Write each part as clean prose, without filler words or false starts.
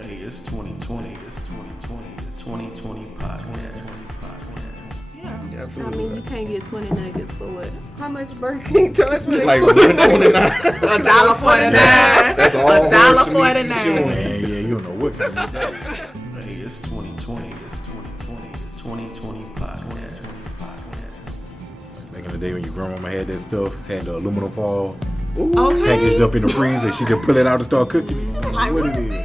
Hey, it's 2020. It's 2020. It's 2020 podcast. Yeah. I mean, you can't get 20 nuggets for what? How much Burger King charge for Like $1.29? $1.49. That's all. $1.49. Man, yeah, you don't know what kind of that. Hey, it's 2020. It's 2020. It's 2020 podcast. Back in the day when your grandmama had that stuff, had the aluminum foil Okay. packaged up in the freezer, she could pull it out and start cooking it. Like, What what it is is?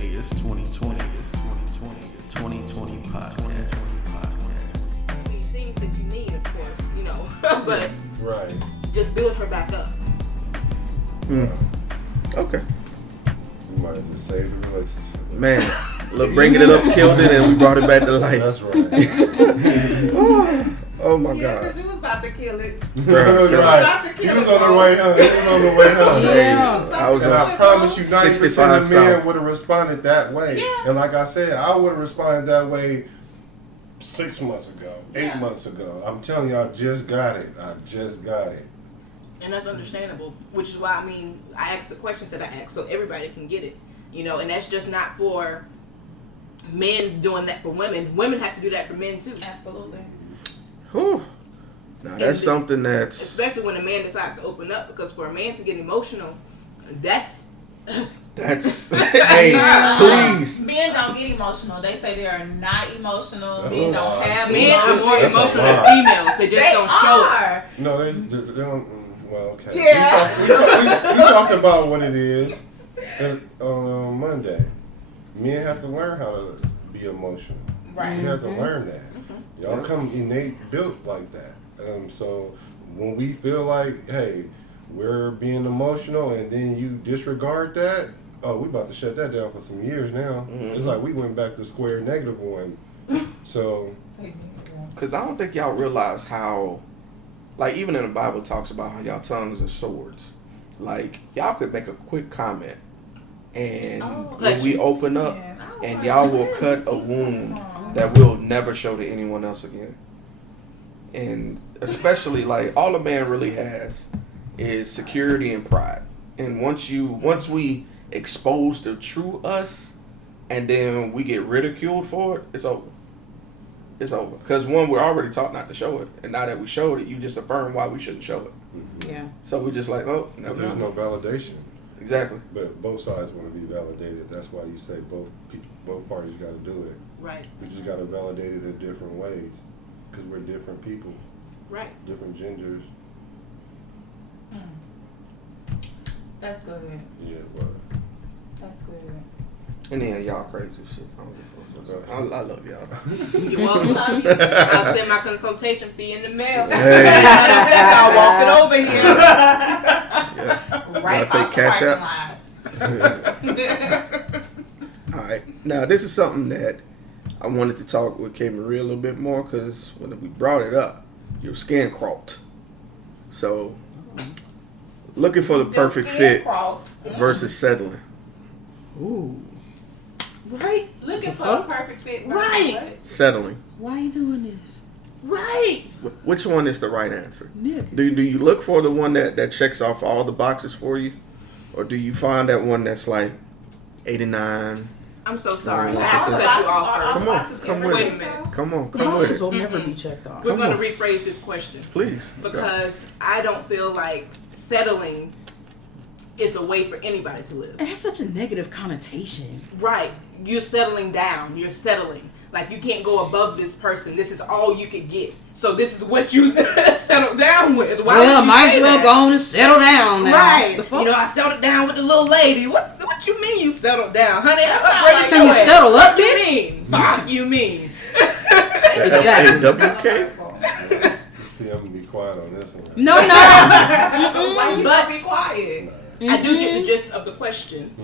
Hey, it's 2020. It's 2020. It's 2020 podcast. Things that you need, of course, you know, but Right. just build her back up. Okay. You might have just saved the relationship. Man, look, bringing it up killed it, and we brought it back to life. That's right. Oh my Yeah, God. because you was about to kill it. Right. He was on the way home. He was on the way home. Yeah. I was And on I promise you, 90% 65 of men South. would have responded that way. Yeah. And like I said, I would have responded that way 6 months ago, 8 Yeah. months ago. I'm telling you, I just got it. And that's understandable, which is why, I mean, I asked the questions that I asked so everybody can get it, you know, and that's just not for men doing that for women. Women have to do that for men too, Absolutely. Whew. Now that's something that's especially when a man decides to open up, because for a man to get emotional, that's hey, please. Men don't get emotional. They say they are not emotional. That's Men a don't lie. have men are emotions. more That's a emotional lie. than females. They just They don't show it. are. No, they don't. Well, okay. Yeah. We talked about what it is on Monday. Men have to learn how to be emotional. Right. You have to learn that. Y'all come innate built like that. So when we feel like, hey, we're being emotional, and then you disregard that, oh, we about to shut that down for some years now. It's like we went back to square negative one. So Because I don't think y'all realize how, like, even in the Bible talks about how y'all tongues are swords. Like, y'all could make a quick comment, and when we open up, and y'all will cut a wound that we'll never show to anyone else again. And especially, like, all a man really has is security and pride. And once we expose the true us, and then we get ridiculed for it, it's over. It's over. Because one, we're already taught not to show it, and now that we showed it, you just affirm why we shouldn't show it. Yeah. So we're just like, oh, never there's mind. no validation. Exactly. But both sides want to be validated. That's why you say both parties got to do it. Right, We just got to validate it in different ways, because we're different people, right. different genders. That's good. Yeah, but That's good. And then y'all crazy shit. I don't give a fuck. I love y'all. You're welcome. I'll send my consultation fee in the mail. Hey. I'll walk it over here. Right. Y'all take off cash the out? parking lot. All right. Now, this is something that I wanted to talk with KMarie a little bit more, because when we brought it up, your skin crawled. So, looking for the perfect Your skin fit crawled. versus settling. Ooh. Right? Looking for fuck? a perfect fit. versus Right. what? Settling. Why you doing this? Right. Which one is the right answer? Nigga. Do you look for the one that checks off all the boxes for you? Or do you find that one that's like 89? I'm so sorry. I Come have to cut you off first. Come on, come with Wait a it. minute. Come on, come with Boxes it. will never be checked off. We're Come going on. to rephrase this question, Please. because I don't feel like settling is a way for anybody to live. It has such a negative connotation. Right. You're settling down. You're settling. Like, you can't go above this person. This is all you could get. So this is what you settled down with. Why would you might say as well that? go on and settle down now. Right. The fuck? You know, I settled down with the little lady. What you mean you settled down? Honey, I sounds upgraded like Can you your ass. settle up, What you bitch? mean? Fuck you mean? Exactly. WK? see, I'm gonna be quiet on this one. No. Why you But- gonna be quiet? I do get the gist of the question,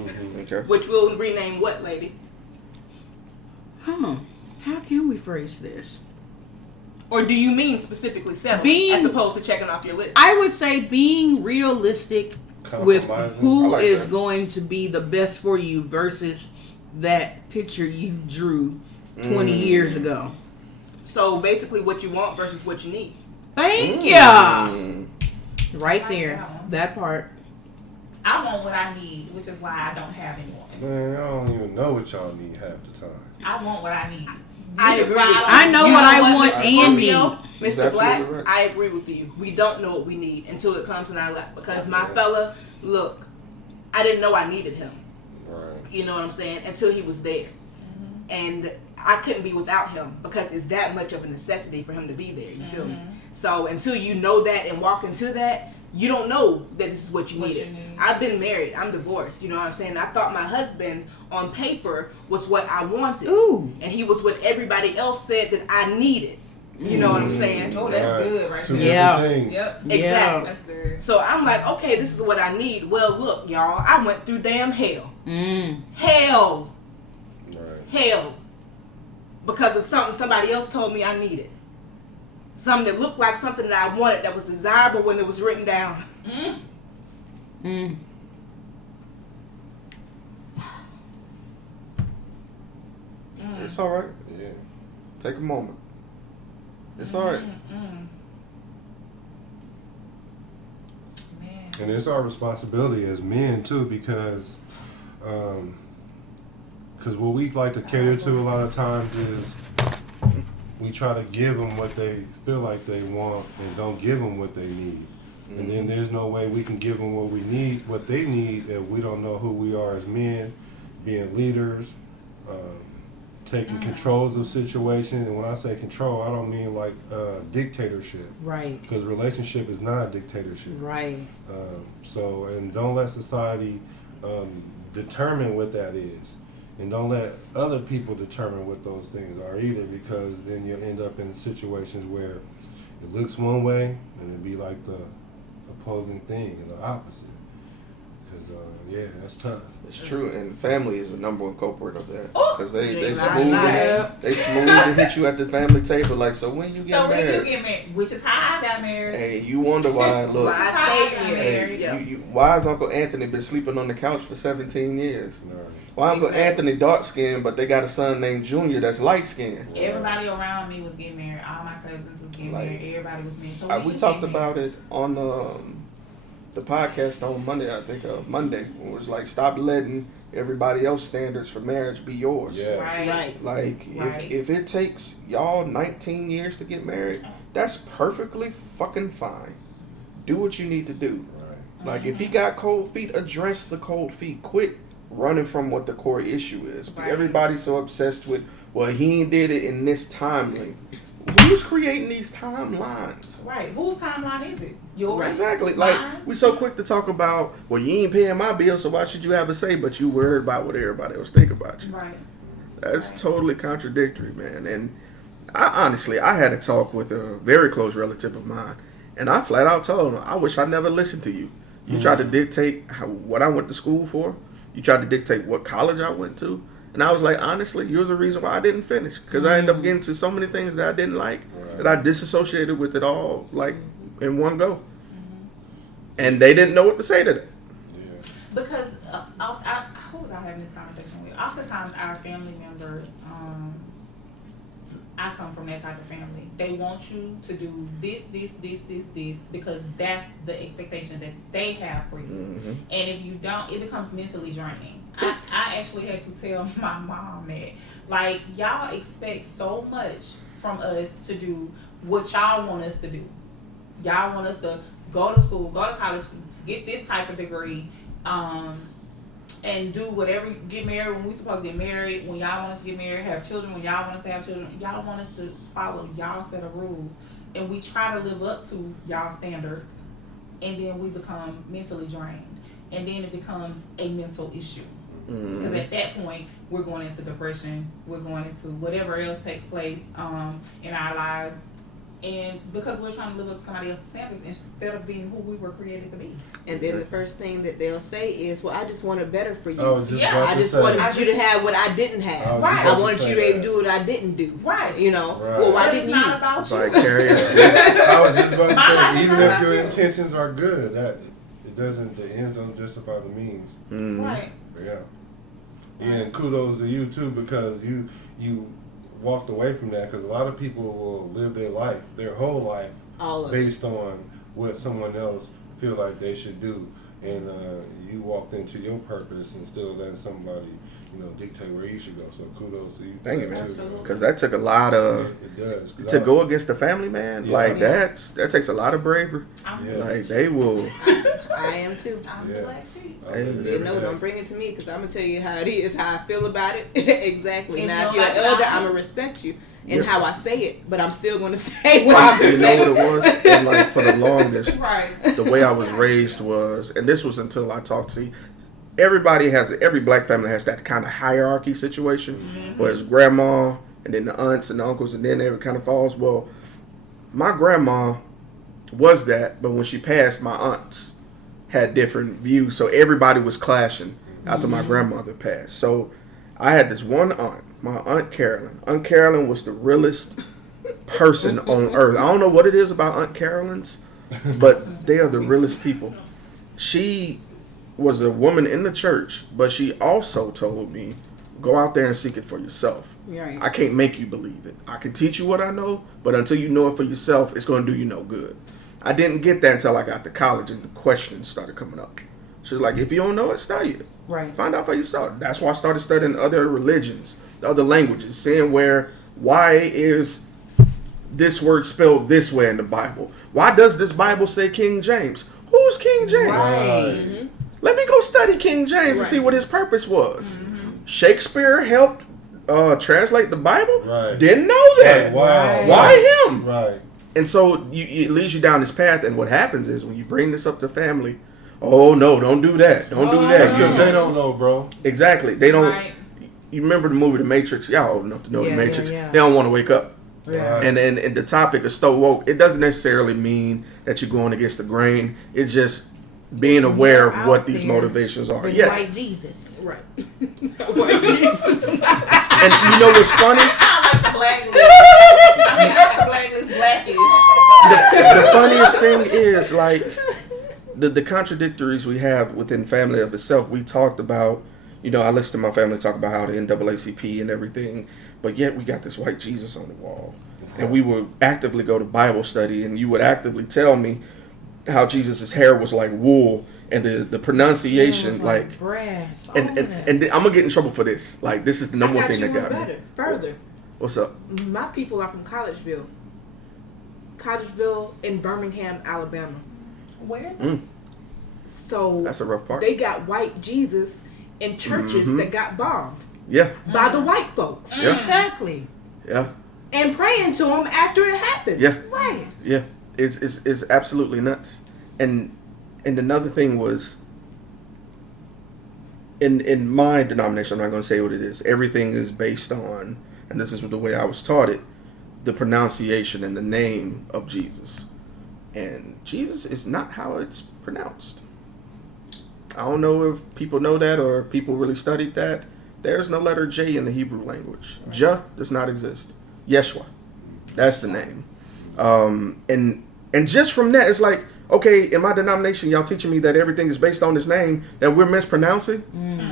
Okay. which we'll rename what, lady? How can we phrase this? Or do you mean specifically settling Being- as opposed to checking off your list? I would say being realistic with Compromising. who I like is that. going to be the best for you versus that picture you drew 20 years ago. So basically what you want versus what you need. Thank ya. Mm. Right Like there. that one. That part. I want what I need, which is why I don't have anyone. Man, I don't even know what y'all need half the time. I want what I need. I agree. I know what I want and need. Mr. Black, right. I agree with you. We don't know what we need until it comes in our lap. Because my fella, look, I didn't know I needed him. Right. You know what I'm saying? Until he was there. And I couldn't be without him because it's that much of a necessity for him to be there. You feel me? So until you know that and walk into that, you don't know that this is what you needed. I've been married. I'm divorced. You know what I'm saying? I thought my husband on paper was what I wanted. Ooh. And he was what everybody else said that I needed. You know what I'm saying? Oh, that's good right Two there. different things. Yep. Exactly. That's good. So I'm like, okay, this is what I need. Well, look, y'all, I went through damn hell. Hell. Right. Hell. Because of something somebody else told me I needed. Something that looked like something that I wanted that was desirable when it was written down. It's all right. Yeah. Take a moment. It's all right. Man. And it's our responsibility as men too, because what we like to cater to a lot of times is we try to give them what they feel like they want and don't give them what they need. And then there's no way we can give them what they need if we don't know who we are as men, being leaders, taking controls of situations. And when I say control, I don't mean like dictatorship. Right. Because relationship is not a dictatorship. Right. And don't let society determine what that is. And don't let other people determine what those things are either, because then you'll end up in situations where it looks one way and it'll be like the opposing thing and the opposite. Because, that's tough. It's true, and family is the number one culprit of that. Oh, Because they yeah, smooth right. they smooth to hit you at the family table like, so when you get So married? when you get married, which is how I got married. Hey, you wonder why, look. Why I stayed here. Hey, Yeah. why has Uncle Anthony been sleeping on the couch for 17 years? Right. Why Uncle Exactly. Anthony dark skinned, but they got a son named Junior that's light skinned? Everybody around me was getting married. All my cousins was getting Like, married. Everybody was married. So We talked about it on the podcast on Monday, I think Monday. It was like, stop letting everybody else's standards for marriage be yours. Yeah. Right. Like, Right. if it takes y'all 19 years to get married, that's perfectly fucking fine. Do what you need to do. Right. Like, if he got cold feet, address the cold feet. Quit running from what the core issue is. Right. Everybody's so obsessed with, well, he ain't did it in this timeline. Who's creating these timelines? Right. Whose timeline is it? Yours? Exactly. Mine? Like, we so quick to talk about, well, you ain't paying my bill, so why should you have a say? But you worried about what everybody else think about you. Right. That's Right. totally contradictory, man. And I had a talk with a very close relative of mine, and I flat out told him, I wish I never listened to you. You tried to dictate what I went to school for. You tried to dictate what college I went to. And I was like, honestly, you're the reason why I didn't finish. Because I ended up getting to so many things that I didn't like, that I disassociated with it all, like, in one go. And they didn't know what to say to that. Yeah. Because who was I having this conversation with? Oftentimes our family members, I come from that type of family. They want you to do this, because that's the expectation that they have for you. Mm-hmm. And if you don't, it becomes mentally draining. I actually had to tell my mom that, like, y'all expect so much from us to do what y'all want us to do. Y'all want us to go to school, go to college, get this type of degree, and do whatever, get married when we supposed to get married, when y'all want us to get married, have children when y'all want us to have children. Y'all want us to follow y'all set of rules. And we try to live up to y'all standards. And then we become mentally drained. And then it becomes a mental issue. Because at that point, we're going into depression. We're going into whatever else takes place in our lives. And because we're trying to live up to somebody else's standards instead of being who we were created to be. And then the first thing that they'll say is, well, I just wanted better for you. Yeah, I just wanted you to have what I didn't have. Right. I wanted you to do what I didn't do. Right. You know? Right. Well, why But didn't it's you? not about It's you. like carriers. I was just about to My life say, is even not if about your you. intentions are good, that it doesn't. The ends don't justify the means. Right. Yeah. Yeah, and kudos to you too, because you walked away from that, because a lot of people will live their whole life All of it. based on what someone else feel like they should do. and you walked into your purpose instead of letting somebody, dictate where you should go. So kudos to you. Thank you, man. Because that took a lot of to go against the family, man. Like that takes a lot of bravery. Like they will. I am too. I'm the black sheep. Don't bring it to me because I'm gonna tell you how it is, how I feel about it. Exactly. If Now, if you you're like an elder, it, I'm gonna respect you and how I say it, but I'm still gonna say what I'm You saying. know what it was? And like for the longest, Right. the way I was raised was, and this was until I talked to. Every black family has that kind of hierarchy situation, where it's grandma and then the aunts and the uncles, and then it kind of falls. Well, my grandma was that, but when she passed, my aunts had different views, so everybody was clashing after my grandmother passed. So I had this one aunt, my Aunt Carolyn. Aunt Carolyn was the realest person on earth. I don't know what it is about Aunt Carolyns, but they are the realest people. She was a woman in the church, but she also told me, go out there and seek it for yourself. Right. I can't make you believe it. I can teach you what I know, but until you know it for yourself, it's going to do you no good. I didn't get that until I got to college and the questions started coming up. She was like, if you don't know it, study it. Right. Find out for yourself. That's why I started studying other religions, other languages, seeing why is this word spelled this way in the Bible? Why does this Bible say King James? Who's King James? Right. Let me go study King James and see what his purpose was. Shakespeare helped translate the Bible? Right. Didn't know that. Wow. Why him? Right. And so it leads you down this path, and what happens is when you bring this up to family, oh no, don't do that. Don't do That's that. because they don't know, bro. Exactly. They don't. Right. You remember the movie The Matrix? Y'all old enough to know The Yeah, Matrix. yeah. They don't want to wake up. Yeah. And the topic is so woke. It doesn't necessarily mean that you're going against the grain. It's just being aware of what these motivations are. Than Yeah. white Jesus. Right. White Jesus. And you know what's funny? I like the blacklist. I mean, not the blacklist, blackish. The funniest thing is, like, the contradictories we have within family of itself. We talked about, I listened to my family talk about how the NAACP and everything, but yet we got this white Jesus on the wall. And we would actively go to Bible study, and you would actively tell me how Jesus' hair was like wool, and the pronunciation, like brass. and I'm gonna get in trouble for this. Like, this is the number one thing that got me. Further. What's up? My people are from Collegeville in Birmingham, Alabama. Where is it? So That's a rough part. they got white Jesus in churches that got bombed Yeah, by the white folks yeah, Exactly. yeah, and praying to them after it happens. yeah. Right. Yeah, it's absolutely nuts. And another thing was, in my denomination, I'm not going to say what it is. Everything is based on, and this is the way I was taught it, the pronunciation and the name of Jesus. And Jesus is not how it's pronounced. I don't know if people know that or if people really studied that. There's no letter J in the Hebrew language. Jah does not exist. Yeshua, that's the name. And just from that, it's like, okay, in my denomination, y'all teaching me that everything is based on this name that we're mispronouncing.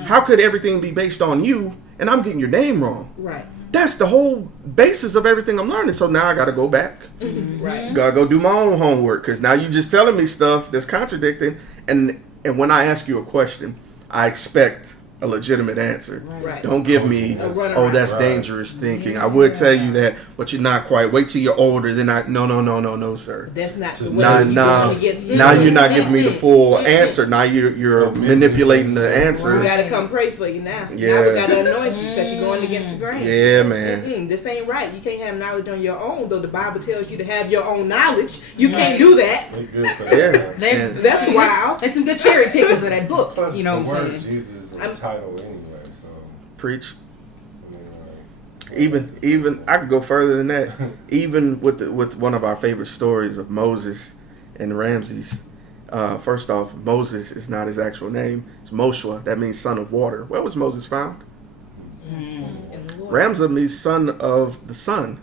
How could everything be based on you and I'm getting your name wrong? Right. That's the whole basis of everything I'm learning. So now I got to go back. Right. Gotta go do my own homework, because now you just telling me stuff that's contradicting. And when I ask you a question, I expect a legitimate answer. Right. Don't give me, oh, that's dangerous thinking. I would tell you that, but you're not quite. Wait till you're older. Then no, sir. That's not the way Now you're not giving me the full answer. Now you're manipulating the answer. We gotta come pray for you now. Yeah. Now we gotta anoint you because you're going against the grain. Yeah, man. This ain't right. You can't have knowledge on your own, though the Bible tells you to have your own knowledge. You can't do that. They good for that. Yeah. man. That's wild. There's some good cherry pickers of that book. Plus, You know the what I'm word saying? Jesus is a title anyway, so Preach. I mean, like, Even I could go further than that. Even with one of our favorite stories of Moses and Ramses. First off, Moses is not his actual name. It's Moshua. That means son of water. Where was Moses found? In the Lord. Ramses means son of the sun.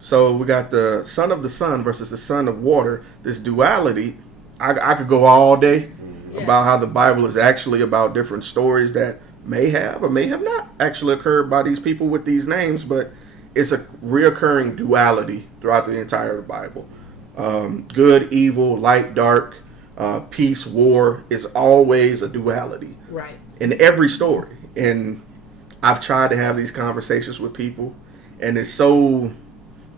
So we got the son of the sun versus the son of water. This duality. I could go all day about how the Bible is actually about different stories that may have or may have not actually occurred by these people with these names, but it's a reoccurring duality throughout the entire Bible. Good, evil, light, dark, peace, war is always a duality. Right. In every story. And I've tried to have these conversations with people, and it's so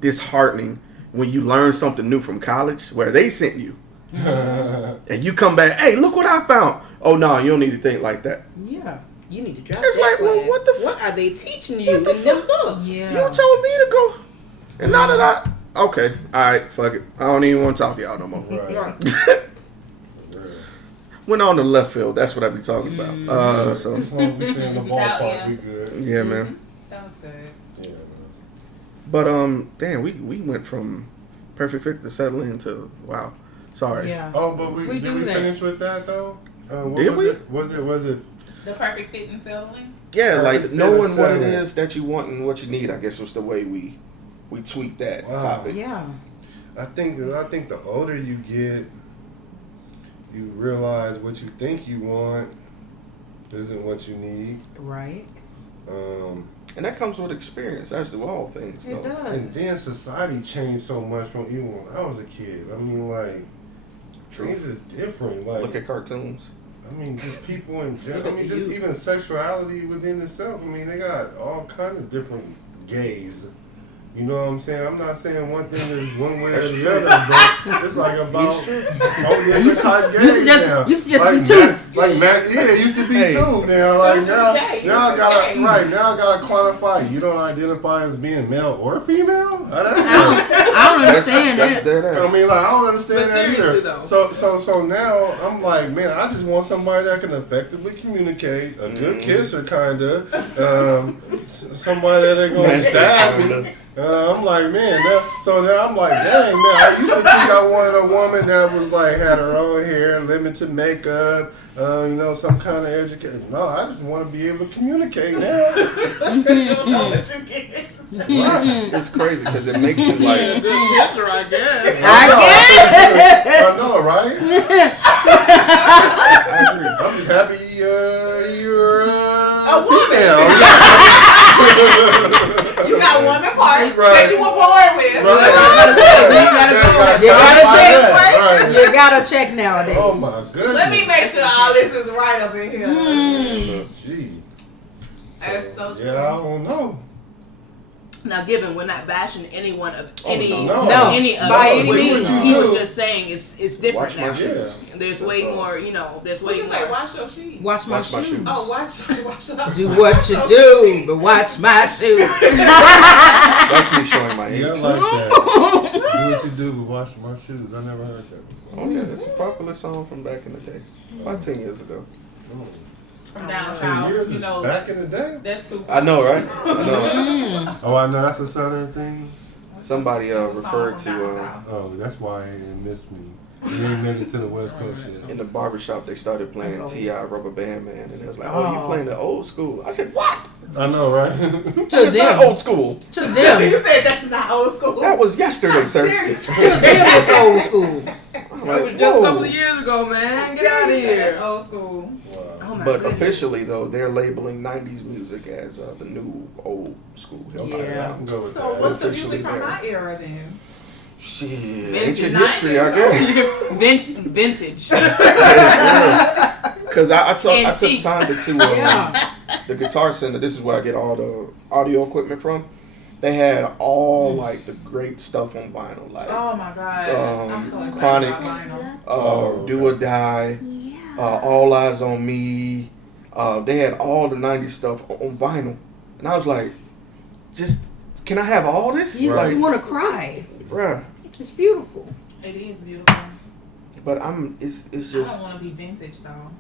disheartening when you learn something new from college where they sent you. And you come back, hey, look what I found. Oh, no, you don't need to think like that. Yeah. You need to drop It's that like, well, class. what the What are they teaching you in the them fuck? books? Yeah. You told me to go. And now that okay, all right, fuck it. I don't even want to talk to y'all no more. Right. Went on the left field. That's what I be talking about. So As long as we stay in the ballpark, Yeah. we good. yeah, man. That was good. Yeah. But damn, we went from perfect fit to settling to wow. Sorry. Yeah. Oh, but did do we that. finish with that though? What Did was we? It? Was it? The perfect fit and settling. Yeah, like Perfect fit knowing and what it settling. is that you want and what you need. I guess was the way we tweaked that Wow. topic. Yeah. I think the older you get, you realize what you think you want isn't what you need. Right. And that comes with experience. That's the all things. It though. does. And then society changed so much from even when I was a kid. I mean, like, things is different. Like, Look at cartoons. I mean, just people in general. I mean, just even sexuality within itself. I mean, they got all kind of different gays. You know what I'm saying? I'm not saying one thing is one way or That's the true. other, but it's like about different type gays Used to just now. be like two. Yeah, it used to be Hey. two. Now, like now I gotta gay. now I gotta qualify. You don't identify as being male or female. I don't understand That's that. dead I ass. mean, like, I don't understand But that seriously, either. though. So now I'm like, man, I just want somebody that can effectively communicate, a good kisser, kinda, somebody that ain't gonna stab me. I'm like, man. So now I'm like, dang, man. I used to think I wanted a woman that was like had her own hair, limited makeup, some kind of education. No, I just want to be able to communicate now. What you get? It's crazy because it makes you like. Good picture, I guess. I know, right? I agree. I'm just happy you're A woman. female. You got woman parts Right. that you were born with. You gotta check nowadays. Oh my goodness. Let me make sure all this is right up in here. Gee. That's so true. Yeah, I don't know. Now, given we're not bashing anyone of any no. any of By it, any what means. he was just saying it's different Watch my now. shoes. There's way more, there's What way you say? more. Wash your sheet. Watch my Watch my shoes. shoes. Oh, watch your Do what you do, but watch my shoes. That's me showing my age. Yeah, I like that. Do what you do, but wash my shoes. I never heard that. Oh yeah, that's a popular song from back in the day, about 10 years ago. From 10 downtown. years You is know, back in the day? that's too. I know, right? I know. Oh, I know that's a southern thing. Somebody That's a referred song from down to south. Oh, that's why you didn't miss me. You ain't made it to the West Coast yet. in the barbershop they started playing That's T.I. Rubber Band Man, and it was like, oh, you Oh. playing the old school? I said, what? I know, right? To It's not them. old school. To them. You said that's not old school. That was yesterday, sir. Seriously. To them it's old school. I'm That was like, just a whoa. couple of years ago, man. Get out of That's here. old school. Wow. Oh my But goodness. officially, though, they're labeling 90s music as the new old school hip hop. Yeah. I can go with So that. what's the Officially music from there. my era then? Shit, Vintage ancient history, I guess. Vintage. Because I took Antique. time to Yeah. the Guitar Center. This is where I get all the audio equipment from. They had all like the great stuff on vinyl, like Oh my god. I'm so excited Chronic. about vinyl. Do or Die, All Eyes on Me. They had all the 90s stuff on vinyl, and I was like, just can I have all this? You Like, just want to cry. bruh. It's beautiful. It is beautiful. But it's I just don't want to be vintage though.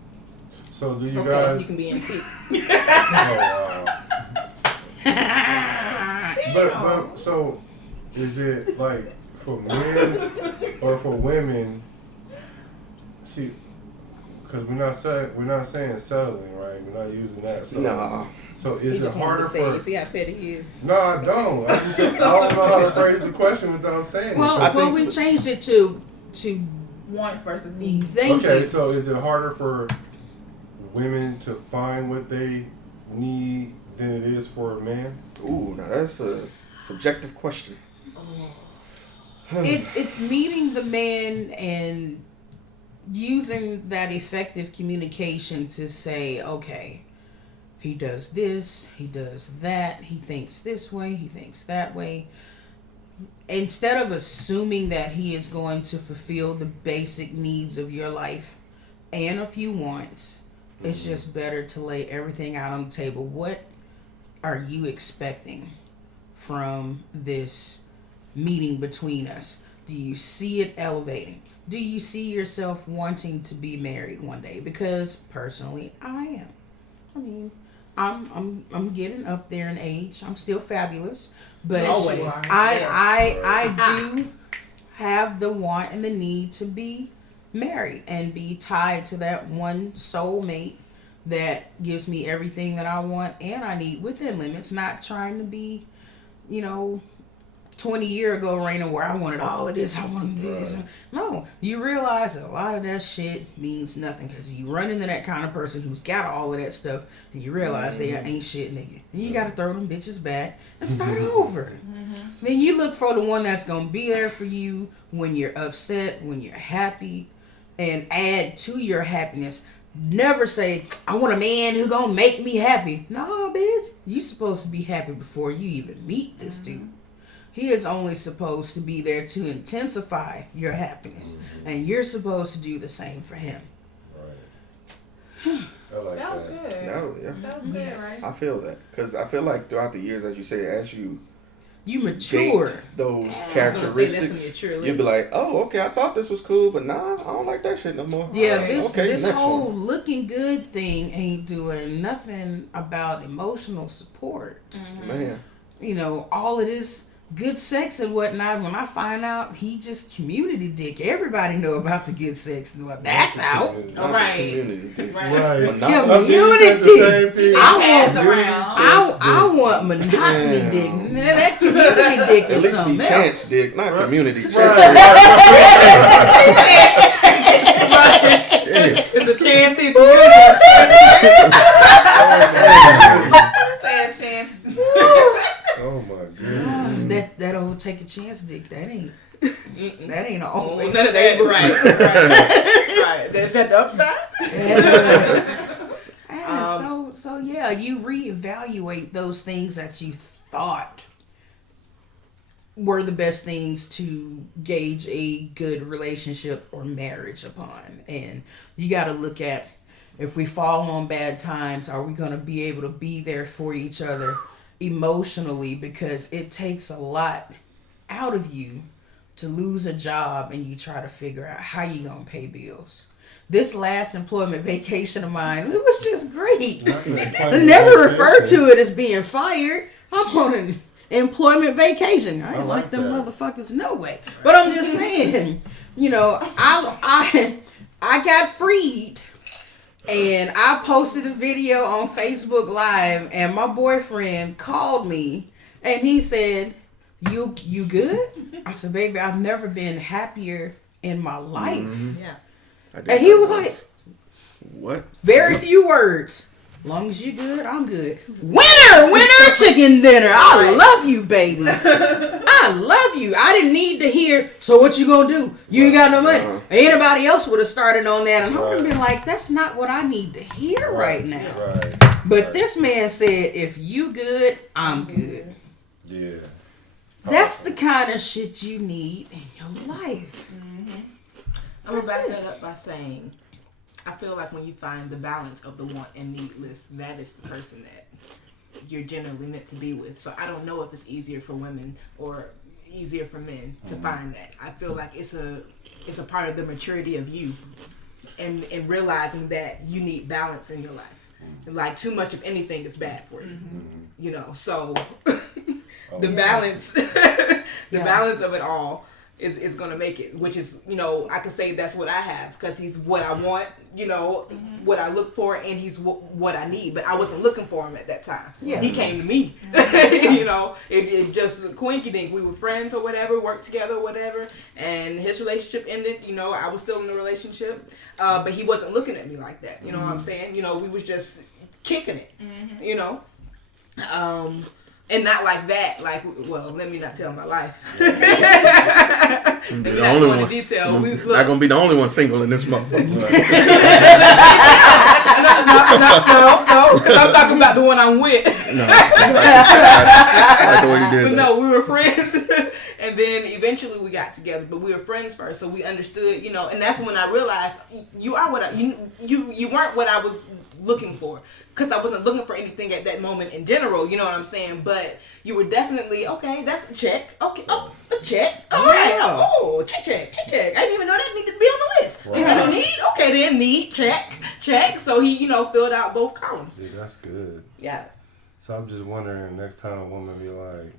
So do you Okay, guys? you can be antique. Oh, wow. But so is it like for men or for women? See, because we're not saying settling, right? We're not using that. So, nah. So He is it just wanted harder to say, for? you see how petty he is. No, I don't. I don't know how to phrase the question without saying Well, it. well, we changed it to Wants versus needs. thank Okay, you. so is it harder for women to find what they need than it is for a man? Ooh, now that's a subjective question. It's meeting the man and using that effective communication to say, okay, he does this, he does that, he thinks this way, he thinks that way. Instead of assuming that he is going to fulfill the basic needs of your life and a few wants, it's just better to lay everything out on the table. What are you expecting from this meeting between us? Do you see it elevating? Do you see yourself wanting to be married one day? Because personally, I am. I mean, I'm getting up there in age. I'm still fabulous, but Always. I do have the want and the need to be married and be tied to that one soulmate that gives me everything that I want and I need within limits. Not trying to be, 20 years ago, Raina, where I wanted all of this, I wanted this. No, you realize that a lot of that shit means nothing because you run into that kind of person who's got all of that stuff and you realize they ain't shit, nigga. And you got to throw them bitches back and start over. Then you look for the one that's going to be there for you when you're upset, when you're happy, and add to your happiness. Never say, I want a man who going to make me happy. No, bitch. You supposed to be happy before you even meet this dude. He is only supposed to be there to intensify your happiness. And you're supposed to do the same for him. Right. I like That was good. That was good, Yes. right? I feel that. Because I feel like throughout the years, as you say, as you mature date those that's characteristics, when you're you'll be like, oh, okay, I thought this was cool, but nah, I don't like that shit no more. Yeah, Right. this Okay, this next whole one. looking good thing ain't doing nothing about emotional support. Man. All of this good sex and whatnot. When I find out he just community dick, everybody know about the good sex and what that's out. Not the Right. community. Right. But not Community. Passed I want monotony Yeah. dick. Man, that community dick At is least be something chance else. dick, not community chance. It's a chance he's Sad chance. Oh my goodness. That old take a chance dick, that ain't always None of that, stable. right. Is that the upside? Yes. So yeah, you reevaluate those things that you thought were the best things to gauge a good relationship or marriage upon. And you got to look at, if we fall on bad times, are we going to be able to be there for each other emotionally? Because it takes a lot out of you to lose a job and you try to figure out how you going to pay bills. This last employment vacation of mine, it was just great. I never refer to it as being fired. I'm on an employment vacation. I ain't like them motherfuckers, no way. But I'm just saying, I got freed and I posted a video on Facebook Live and my boyfriend called me and he said, You good? I said, baby, I've never been happier in my life. Yeah. And he was like, what? Very few words. Long as you good, I'm good. Winner, chicken dinner. I love you, baby. I love you. I didn't need to hear, so what you gonna do? You ain't got no money. Anybody else would have started on that and I would have been like, that's not what I need to hear right now. Right. But this man said, if you good, I'm good. Yeah. That's the kind of shit you need in your life. I'm going to back that up by saying, I feel like when you find the balance of the want and need list, that is the person that you're generally meant to be with. So I don't know if it's easier for women or easier for men to find that. I feel like it's a part of the maturity of you and realizing that you need balance in your life. Like too much of anything is bad for you. So the balance balance of it all is gonna make it, which is, I can say that's what I have because he's what I want, what I look for, and he's what I need. But I wasn't looking for him at that time. Yeah. He came to me. It just coincidence. We were friends or whatever, worked together or whatever, and his relationship ended. I was still in the relationship, but he wasn't looking at me like that. You know what I'm saying? We was just kicking it. And not like that. Like, well, let me not tell my life. The only one. Detail. Not gonna be the only one single in this motherfucker. No, because I'm talking about the one I'm with. No, I the way you did But that. no, we were friends, and then eventually we got together. But we were friends first, so we understood, you know. And that's when I realized you are what you weren't what I was looking for, because I wasn't looking for anything at that moment in general. You know what I'm saying? But you were definitely okay. That's a check. Okay, oh, a check. All right. Oh, check. I didn't even know that needed to be on the list. Right. Is that a need? Okay, then need check. So he, filled out both columns. See, that's good. Yeah. So I'm just wondering, next time a woman be like,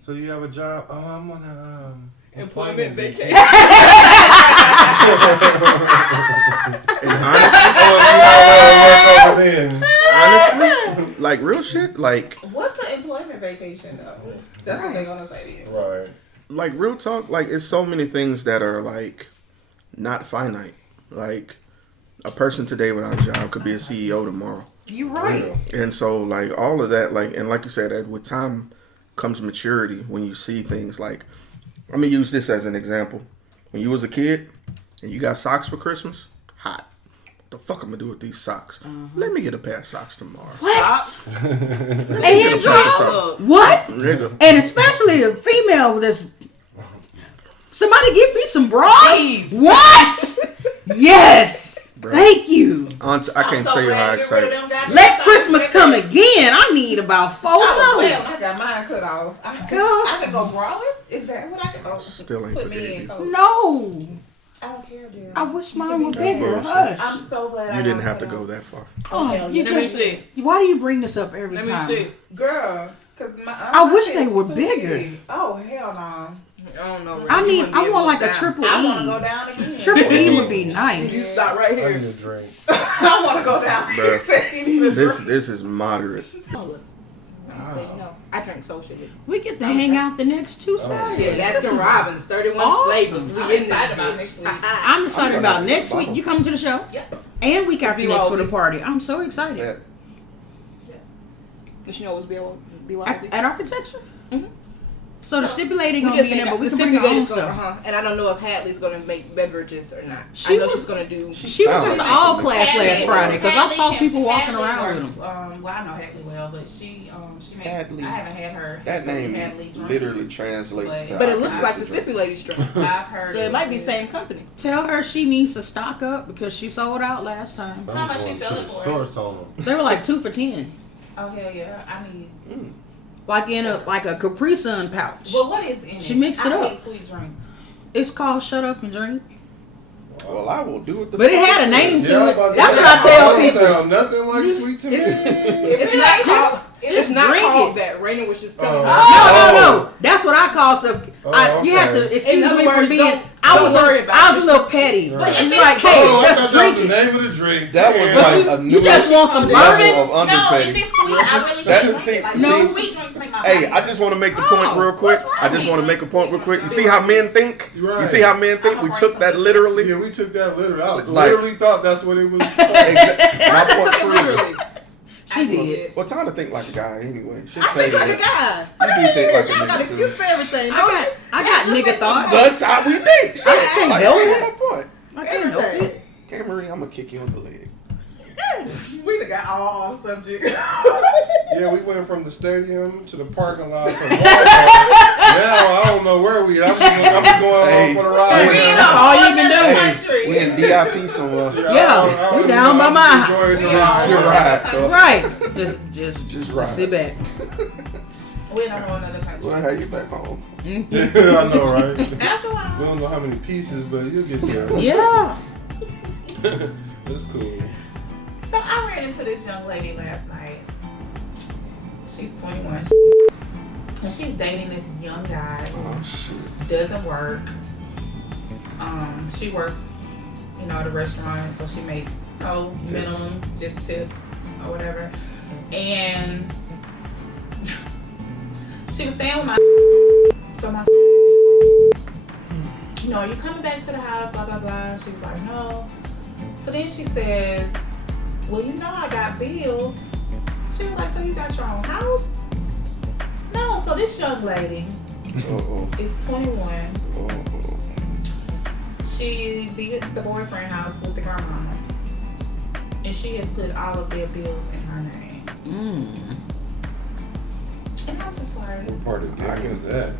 so you have a job? Oh, I'm on a Employment vacation. Honestly, like real shit, like What's an employment vacation though? That's what they're gonna say to you. Right. like real talk, like it's so many things that are like not finite. Like a person today without a job could be a CEO tomorrow. You're right. And so like all of that, like, and like you said, that with time comes maturity when you see things. Like, let me use this as an example. When you was a kid and you got socks for Christmas, hot. What the fuck I'm gonna do with these socks? Let me get a pair of socks tomorrow. What? Get And a pair of socks. drugs? What? Nigga. And especially a female that's. Somebody give me some bras. Please. What? Yes. Thank you. Aunt, I can't tell you how excited. Let Christmas come again. I need about 4 Oh, more. well, I got mine cut off. I can go braless? Is that what I can? Oh, Still ain't put forgetting me in, you. coach. No. I don't care, dude. I wish mine were bigger. Hush. I'm so glad I You didn't don't have to cut go off. that far. Oh, you Let me just. see. Why do you bring this up every Let time? me see. Girl, because I wish they were bigger. Oh, hell no. I don't know. I want like a triple I want to go E. down again. Triple E would be You nice. stop right I here. need a drink. I want to go down. Bruh. This is moderate. No, I drink socially. We get to hang out the next 2 Saturdays. Yeah, that's This the is Robins, 31 awesome. flavors. We I'm in this excited about bitch. next week. I'm excited about next week. You coming to the show? Yep. And week after be next all for the week. party. I'm so excited. Yeah. Did you know it was BYOB? At architecture? Mhm. So the stipulator We gonna just be in there, think but we the can bring our own stipulator's stuff. And I don't know if Hadley's gonna make beverages or not. She I know was- she's gonna do. She was at the all class last Friday because I saw Hadley people can- walking Hadley around work, with them. Well, I know Hadley well, but she makes. Hadley. I haven't had her. That name Hadley drink. literally translates to. But it looks like the opposite drink. stipulator's drink. I've heard. So it might be same company. Tell her she needs to stock up because she sold out last time. How much I'm you going selling to the for? source on them. They were like 2 for $10, Oh hell yeah! I need. like in a Capri Sun pouch. Well, what is in it? She mixed it I up. hate sweet drinks. It's called Shut Up and Drink. Well, I will do it. But it had a name to Yeah, it. about That's to what I say, tell don't people. sound nothing like sweet to me. It's not just- called. It's not drink called it. that. Raina was just telling me. No. That's what I call stuff. Oh, You have to okay. excuse In other me for words, being. don't worry about I was it. a little petty. Right. But it's if like, it's hey, Oh, I just thought drink that was it. the name of the drink. That was Yeah. like a new You just want some level bourbon? of No, if underpay. it's sweet, I really That- can't see- drink it. Like, No. sweet drinks make my Hey, body I just want to make the point real quick. what's wrong? I just want to make a point real quick. You see how men think? Right. You see how men think? We took that literally. Yeah, we took that literally. I Like- literally thought that's what it was. My point for real. Literally. She did. Well, time to think like a guy anyway. She'll I tell think you like a that. guy. You do think like a Y'all got nigga excuse too. for everything. I got nigga thoughts. That's how we think. Shit. I just can't Like, help that's it. my point. I can't help it. KMarie, I'm gonna kick you in the leg. We done got all off subject. Yeah, we went from the stadium to the parking lot to Walmart. Now I don't know where we. I'm just going Hey. on for the ride. We in now. That's all you can do. Hey, country. we in DIP somewhere. Yeah, we down by my house. enjoying the Just ride. ride, though. Right. Just ride. sit back. We in a whole other country. We'll have you back home. Yeah, I know, right? After a We while. don't know how many pieces, but you'll get there. Yeah. That's cool. So I ran into this young lady last night. She's 21. And she's dating this young guy who Oh shit. doesn't work. She works, at a restaurant, so she makes minimum, just tips or whatever. And she was staying with my so my are you coming back to the house, blah blah blah. She was like, no. So then she says, well, I got bills. She was like, so you got your own house? So this young lady is 21. She be at the boyfriend house with the grandma, and she has put all of their bills in her name. And I'm just like, What part of the game is that?